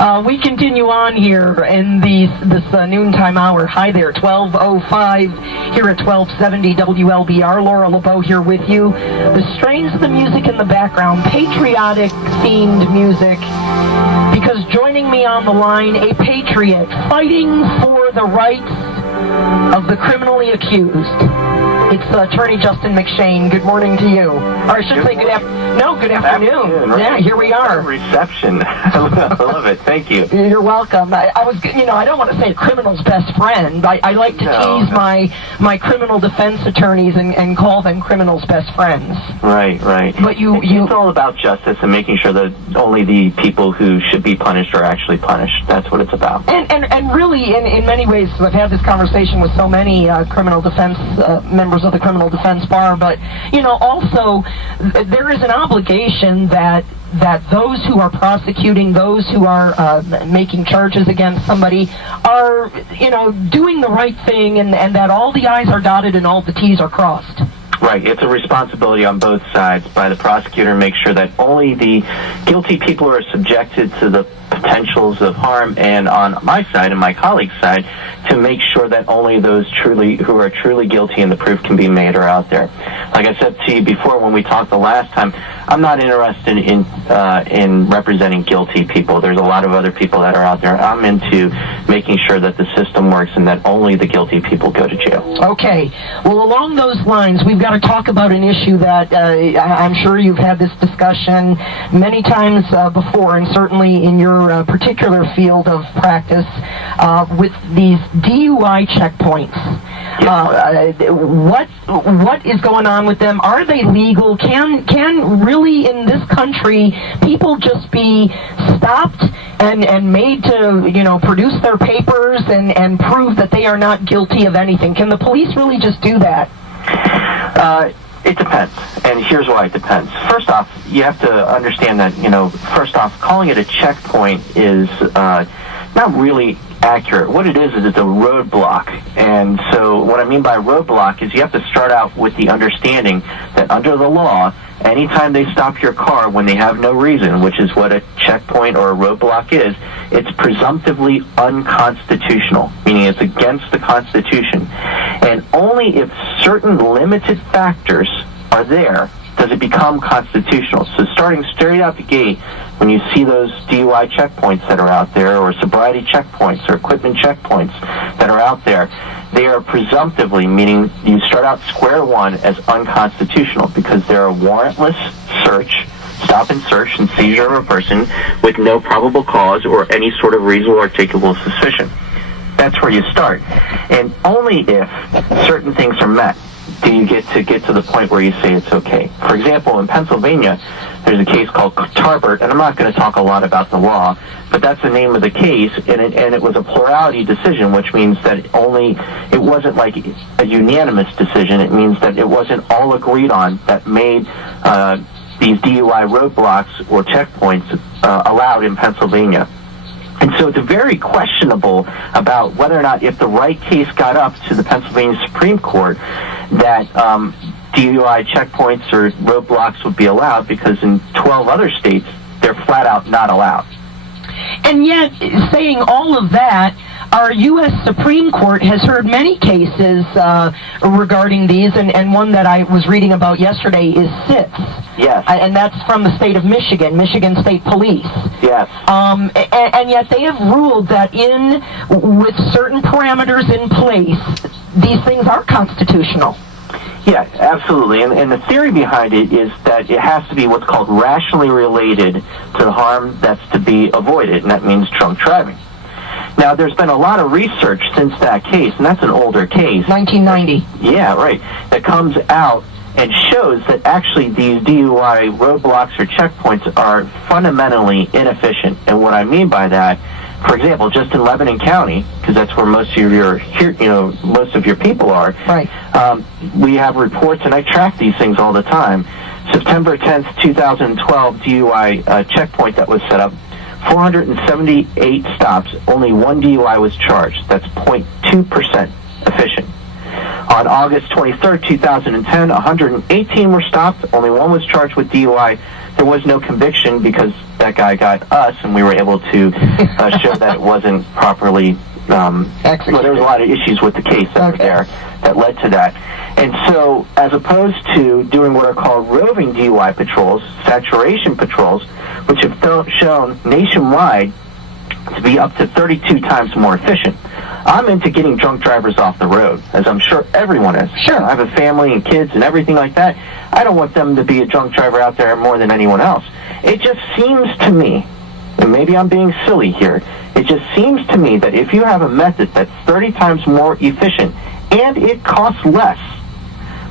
We continue on here in this noontime hour. Hi there, 12:05 here at 1270 WLBR. Laura LeBeau here with you. The strains of the music in the background, patriotic-themed music, because joining me on the line, a patriot fighting for the rights of the criminally accused. It's Attorney Justin Mcshane. Good morning to you. Or I should say good afternoon. Right? Yeah, here we are. Reception. I love it. Thank you. You're welcome. I don't want to say a criminal's best friend. I like to tease my criminal defense attorneys and call them criminals' best friends. Right. But it's all about justice and making sure that only the people who should be punished are actually punished. That's what it's about. And really, in many ways, I've had this conversation with so many criminal defense members of the criminal defense bar, but also there is an obligation that those who are prosecuting, those who are making charges against somebody are doing the right thing, and that all the I's are dotted and all the T's are crossed. Right. It's a responsibility on both sides by the prosecutor to make sure that only the guilty people are subjected to the potentials of harm, and on my side and my colleagues' side to make sure that only those who are truly guilty and the proof can be made are out there. Like I said to you before when we talked the last time, I'm not interested in representing guilty people. There's a lot of other people that are out there. I'm into making sure that the system works and that only the guilty people go to jail. Okay. Well, along those lines, we've got to talk about an issue that I'm sure you've had this discussion many times before, and certainly in your particular field of practice with these DUI checkpoints. What is going on with them? Are they legal? Can really in this country people just be stopped and made to produce their papers and prove that they are not guilty of anything? Can the police really just do that? It depends, and here's why it depends. First off, you have to understand that, first off, calling it a checkpoint is not really accurate. What it is it's a roadblock. And so what I mean by roadblock is you have to start out with the understanding that under the law, anytime they stop your car when they have no reason, which is what a checkpoint or a roadblock is, it's presumptively unconstitutional, meaning it's against the Constitution. And only if certain limited factors are there does it become constitutional. So starting straight out the gate, when you see those DUI checkpoints that are out there, or sobriety checkpoints, or equipment checkpoints that are out there, they are presumptively, meaning you start out square one, as unconstitutional because they're a warrantless search, stop and search and seizure of a person with no probable cause or any sort of reasonable articulable suspicion. That's where you start. And only if certain things are met do you get to the point where you say it's okay. For example, in Pennsylvania, there's a case called Tarbert, and I'm not going to talk a lot about the law, but that's the name of the case, and it was a plurality decision, which means that it wasn't like a unanimous decision. It means that it wasn't all agreed on that made these DUI roadblocks or checkpoints allowed in Pennsylvania. And so it's very questionable about whether or not, if the right case got up to the Pennsylvania Supreme Court, that DUI checkpoints or roadblocks would be allowed, because in 12 other states, they're flat out not allowed. And yet, saying all of that, our U.S. Supreme Court has heard many cases regarding these, and one that I was reading about yesterday is SITS. Yes. And that's from the state of Michigan State Police. Yes. And yet they have ruled that with certain parameters in place, these things are constitutional. Yeah, absolutely. And the theory behind it is that it has to be what's called rationally related to the harm that's to be avoided, and that means drunk driving. Now, there's been a lot of research since that case, and that's an older case. 1990. Yeah, right. That comes out and shows that actually these DUI roadblocks or checkpoints are fundamentally inefficient. And what I mean by that, for example, just in Lebanon County, because that's where most of your people are. Right. We have reports, and I track these things all the time. September 10th, 2012, DUI checkpoint that was set up. 478 stops, only one DUI was charged. That's 0.2% efficient. On August 23rd, 2010, 118 were stopped, only one was charged with DUI. There was no conviction because that guy got us, and we were able to show that it wasn't properly. Well, there was a lot of issues with the case that were there that led to that. And so, as opposed to doing what are called roving DUI patrols, saturation patrols, which have shown nationwide to be up to 32 times more efficient, I'm into getting drunk drivers off the road, as I'm sure everyone is. Sure. I have a family and kids and everything like that. I don't want them to be a drunk driver out there more than anyone else. It just seems to me, and maybe I'm being silly here, it just seems to me that if you have a method that's 30 times more efficient and it costs less,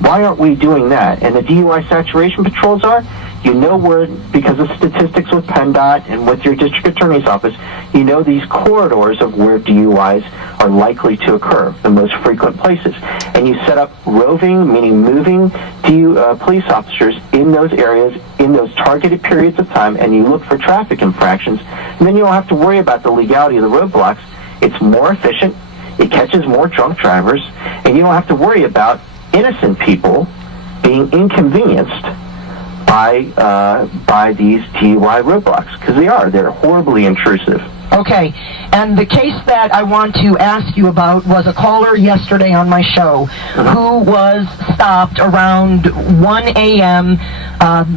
why aren't we doing that? And the DUI saturation patrols are, you know where, because of statistics with PennDOT and with your district attorney's office, you know these corridors of where DUIs are likely to occur, the most frequent places. And you set up roving, meaning moving police officers in those areas, in those targeted periods of time, and you look for traffic infractions, and then you don't have to worry about the legality of the roadblocks. It's more efficient, it catches more drunk drivers, and you don't have to worry about innocent people being inconvenienced by these DUI roadblocks, because they're horribly intrusive. Okay, and the case that I want to ask you about was a caller yesterday on my show who was stopped around 1 a.m.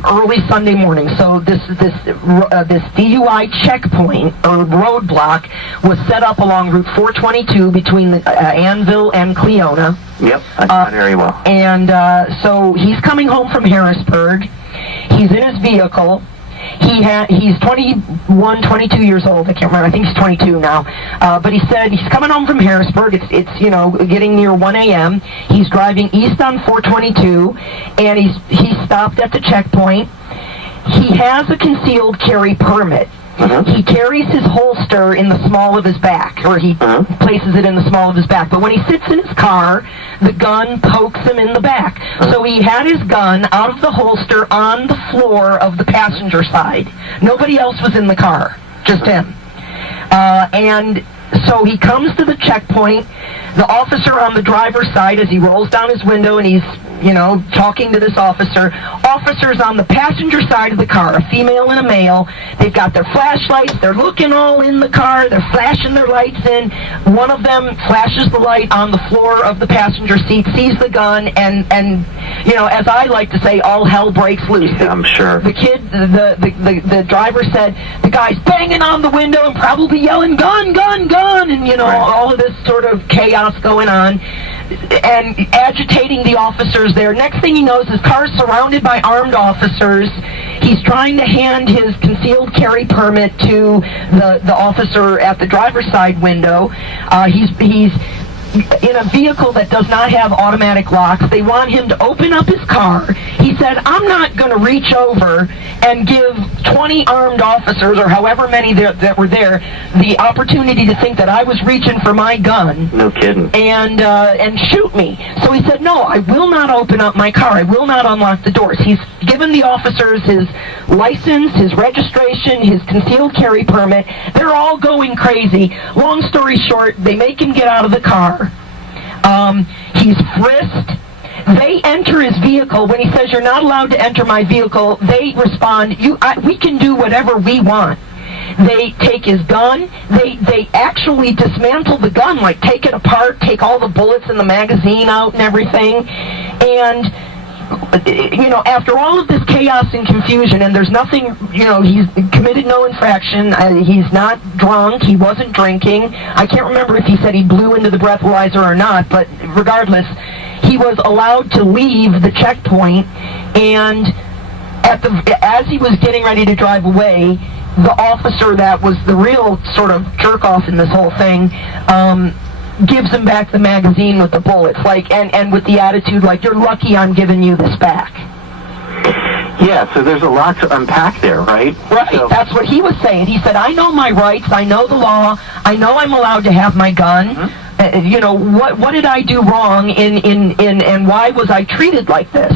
Early Sunday morning. So this DUI checkpoint or roadblock was set up along Route 422 between Annville and Cleona. Yep, I know very well. And so he's coming home from Harrisburg. He's in his vehicle. He's 21, 22 years old. I can't remember. I think he's 22 now. But he said he's coming home from Harrisburg. It's getting near 1 a.m. He's driving east on 422, and he's stopped at the checkpoint. He has a concealed carry permit. He carries his holster in the small of his back, or he places it in the small of his back. But when he sits in his car, the gun pokes him in the back. So he had his gun out of the holster on the floor of the passenger side. Nobody else was in the car, just him. And so he comes to the checkpoint. The officer on the driver's side, as he rolls down his window and he's talking to this officer. Officers on the passenger side of the car, a female and a male. They've got their flashlights. They're looking all in the car. They're flashing their lights in. One of them flashes the light on the floor of the passenger seat, sees the gun, and as I like to say, all hell breaks loose. Yeah, I'm sure. The kid, the driver said, the guy's banging on the window and probably yelling, gun, gun, gun, and all of this sort of chaos going on, and agitating the officers there. Next thing he knows, his car's surrounded by armed officers. He's trying to hand his concealed carry permit to the officer at the driver's side window. He's in a vehicle that does not have automatic locks. They want him to open up his car. He said, I'm not going to reach over and give 20 armed officers, or however many that were there, the opportunity to think that I was reaching for my gun. No kidding. And shoot me. So he said, no, I will not open up my car. I will not unlock the doors. He's given the officers his license, his registration, his concealed carry permit. They're all going crazy. Long story short, they make him get out of the car. He's frisked. They enter his vehicle. When he says, you're not allowed to enter my vehicle, they respond, we can do whatever we want. They take his gun. They actually dismantle the gun, like take it apart, take all the bullets and the magazine out and everything. And after all of this chaos and confusion, and there's nothing, he's committed no infraction, he's not drunk, he wasn't drinking. I can't remember if he said he blew into the breathalyzer or not, but regardless, he was allowed to leave the checkpoint, and as he was getting ready to drive away, the officer that was the real sort of jerk-off in this whole thing, gives him back the magazine with the bullets, and with the attitude like, you're lucky I'm giving you this back. Yeah, so there's a lot to unpack there, right? Right, so that's what he was saying. He said, I know my rights, I know the law, I know I'm allowed to have my gun. What did I do wrong and why was I treated like this?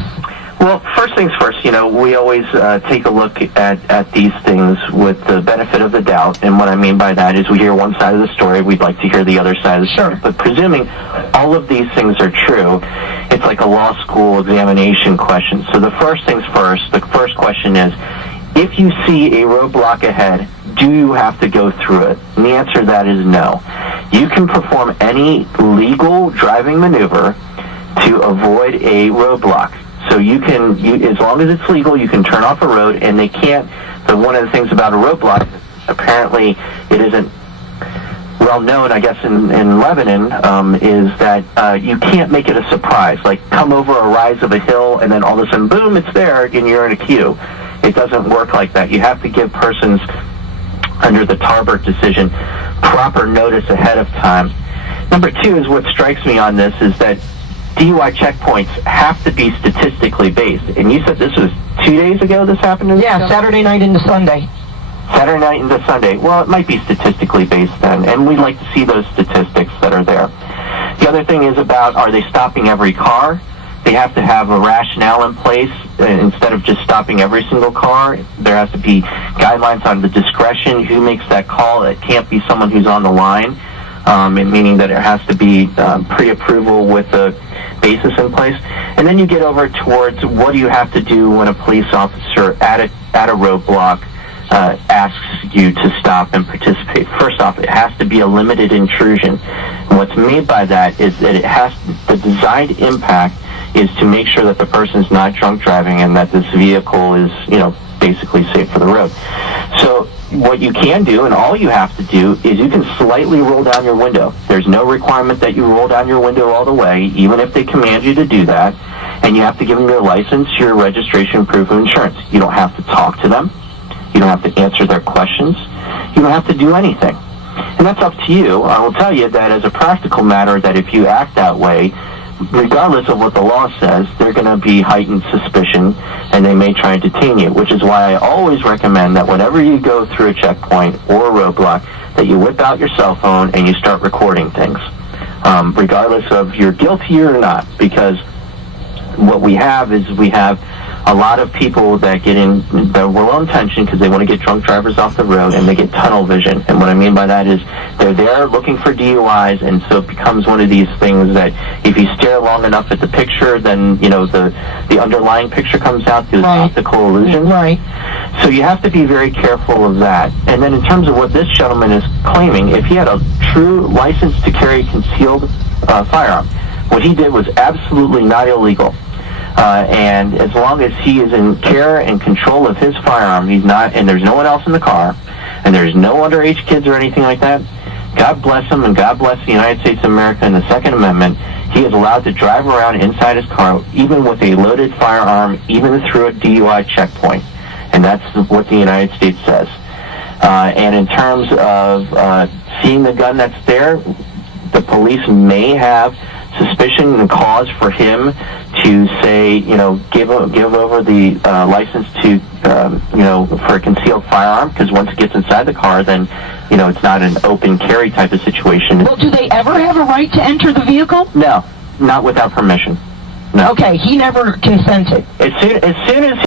Well, first things first, we always take a look at these things with the benefit of the doubt, and what I mean by that is we hear one side of the story, we'd like to hear the other side of the story. But presuming all of these things are true, it's like a law school examination question. So the first things first, the first question is if you see a roadblock ahead, do you have to go through it? And the answer to that is no. You can perform any legal driving maneuver to avoid a roadblock. So as long as it's legal, you can turn off a road, and they can't. But one of the things about a roadblock, apparently it isn't well known, I guess, in Lebanon, is that you can't make it a surprise. Like, come over a rise of a hill, and then all of a sudden, boom, it's there, and you're in a queue. It doesn't work like that. You have to give persons, under the Tarbert decision, proper notice ahead of time. Number two is what strikes me on this is that DUI checkpoints have to be statistically based. And you said this was 2 days ago this happened? Yeah, Saturday night into Sunday. Saturday night into Sunday. Well, it might be statistically based then, and we'd like to see those statistics that are there. The other thing is about, are they stopping every car? They have to have a rationale in place. Instead of just stopping every single car, there has to be guidelines on the discretion, who makes that call. It can't be someone who's on the line, meaning that it has to be pre-approval with a basis in place. And then you get over towards what do you have to do when a police officer at a roadblock asks you to stop and participate. First off, it has to be a limited intrusion. And what's made by that is that the designed impact is to make sure that the person's not drunk driving and that this vehicle is, basically safe for the road. So what you can do, and all you have to do, is you can slightly roll down your window. There's no requirement that you roll down your window all the way, even if they command you to do that. And you have to give them your license, your registration, proof of insurance. You don't have to talk to them. You don't have to answer their questions. You don't have to do anything. And that's up to you. I will tell you that as a practical matter, that if you act that way, regardless of what the law says, they're going to be heightened suspicion, and they may try and detain you, which is why I always recommend that whenever you go through a checkpoint or a roadblock, that you whip out your cell phone and you start recording things, regardless of you're guilty or not, because what we have is a lot of people that get in the well intention because they want to get drunk drivers off the road, and they get tunnel vision. And what I mean by that is they're there looking for DUIs, and so it becomes one of these things that if you stare long enough at the picture, then the underlying picture comes out through optical illusions. Right. So you have to be very careful of that. And then in terms of what this gentleman is claiming, if he had a true license to carry a concealed firearm, what he did was absolutely not illegal. And as long as he is in care and control of his firearm, he's not, and there's no one else in the car, and there's no underage kids or anything like that, God bless him, and God bless the United States of America and the Second Amendment. He is allowed to drive around inside his car, even with a loaded firearm, even through a DUI checkpoint. And that's what the United States says. And in terms of seeing the gun that's there, the police may have suspicion and cause for him to say, give over the license to, for a concealed firearm, because once it gets inside the car, then, it's not an open carry type of situation. Well, do they ever have a right to enter the vehicle? No, not without permission. No. Okay, he never consented. As soon as